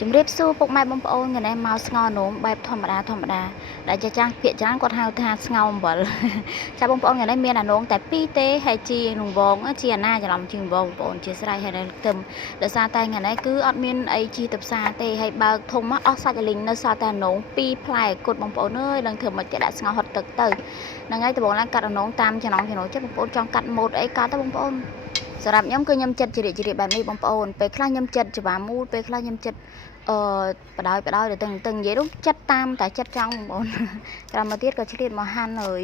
ជំរាបសួរពុកម៉ែបងប្អូនថ្ងៃនេះមកស្ងោរនោមបែបធម្មតាដែលចាស់ភាគច្រើនគាត់ហៅថាស្ងោរអំបិល ចាបងប្អូនថ្ងៃនេះមានអានោមតែ2ទេហើយជានឹងវងជាអាណាច្រឡំជាងវងបងប្អូនជាស្រ័យហើយនៅខ្ទឹមដោយសារតែថ្ងៃនេះគឺអត់មានអីជីទៅផ្សារទេហើយបើកធំមកអស់សាច់អលីងនៅសល់តែអានោម2ផ្លែគត់បងប្អូនអើយនឹងធ្វើមិនទេដាក់ស្ងោរហត់ទឹកទៅហ្នឹងហើយដំបូងឡើងកាត់អានោមតាមចំណងចំណូលចិត្តបងប្អូនចង់កាត់ម៉ូតអីកាត់ទៅបងប្អូនសម្រាប់ខ្ញុំគឺខ្ញុំចិត្តជ្រាបបែបនេះបងប្អូនពេលខ្លះខ្ញុំចិត្តច្បាមូលពេលខ្លះខ្ញុំចិត្តបដ ដោយទៅតឹងនិយាយនោះចិត្តតាមតែចិត្តចង់បងប្អូនក្រោយមកទៀតក៏ឆ្លៀតមកហាន់ហើយ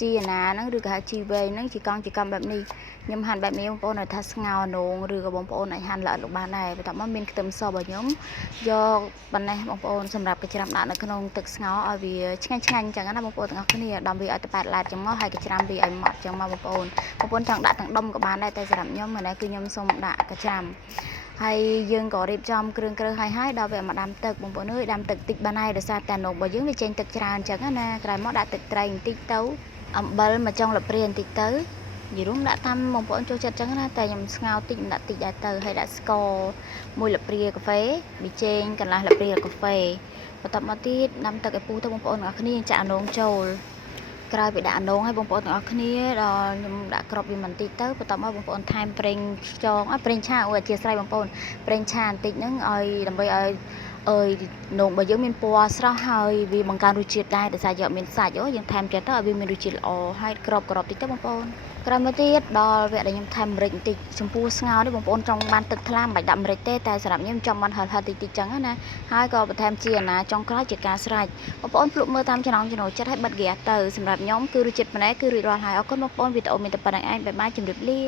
ជីអាណាហ្នឹងឬក៏ហៅជីវែងហ្នឹងជាកង់បែបនេះខ្ញុំហាន់បែបនេះបងប្អូនថាស្ងោរនងឬក៏បងប្អូនអាចហាន់ល្អិតលោកបានដែរបន្ទាប់មកមានខ្ទឹមសរបស់ខ្ញុំយកប៉ុណ្ណេះបងប្អូនសម្រាប់កច្រាំដាក់នៅក្នុងទឹកស្ងោរឲ្យវាឆ្ងាញ់អញ្ចឹងណាបងប្អូនទាំងអស់គ្នាដំវាឲ្យទៅ8ឡែតអញ្ចឹងមកហើយកច្រាំវាឲ្យម៉ត់អញ្ចឹងមកបងប្អូនចង់ដាក់ទាំងដុំក៏បានដែរតែសម្រាប់ខ្ញុំម្នេះគឺខ្ញុំសូមដាក់កច្រាំហើយយើងក៏រៀបចំគ្រឿងហើយដល់ពេលមកដាំទឹកបងប្អូនអើយដាំទឹកតិចបានហើយដោយសារតែនោមរបស់យើងវាចេញទឹកច្រើនអញ្ចឹងណាក្រោយមកដាក់ទឹកត្រីបន្តិចទៅអំបិលមកចុងលព្រាបន្តិចទៅនិយាយរួមដាក់តាមបងប្អូនចូលចិត្តអញ្ចឹងណាតែខ្ញុំស្ងោរតិចដាក់តិចដែរទៅហើយដាក់ស្ករមួយលព្រាកាហ្វេប៊ីចេងកន្លះលព្រាកាហ្វេបន្ទាប់មកទៀតដាំទឹកឲ្យពុះទៅបងប្អូនទាំងអស់គ្នាចាក់អានោមចូលក្រោយពីដាក់អានោមឲ្យបងប្អូនទាំងអស់គ្នាដល់ខ្ញុំដាក់ក្របវាបន្តិចទៅបន្ទាប់មកបងប្អូនថែមប្រេងខ្យងប្រេងឆាអធិស្ឋានបងប្អូនប្រេងឆាបន្តិចហ្នឹងឲ្យដើម្បីឲ្យនោមរបស់យើងមានពណ៌ស្រស់ហើយវាបង្កើនរសជាតិដែរដោយសារយើងមានសាច់យើងថែមទៀតទៅឲ្យវាមានរសជាតិល្អហើយក្របតិចទៅបងប្អូនក្រោយមកទៀតដល់វគ្គដែលខ្ញុំថែមម្រេចបន្តិចចំពោះស្ងោរនេះបងប្អូនចង់បានទឹកថ្លាមិនបាច់ដាក់ម្រេចទេតែសម្រាប់ខ្ញុំចង់បានហឹរតិចចឹងណាហើយក៏បន្ថែមជាអាណាចុងក្រោយជាការស្រេចបងប្អូនភ្លក់មើលតាមចំណង់ចំណូលចិត្តឲ្យបិទហ្គាសទៅសម្រាប់ខ្ញុំគឺរសជាតិប៉ុណ្ណេះគឺរួចរាល់ហើយអរគុណបងប្អូនវីដេអូមានតែប៉ុណ្្នឹងឯងបាយបាយជម្រាបលា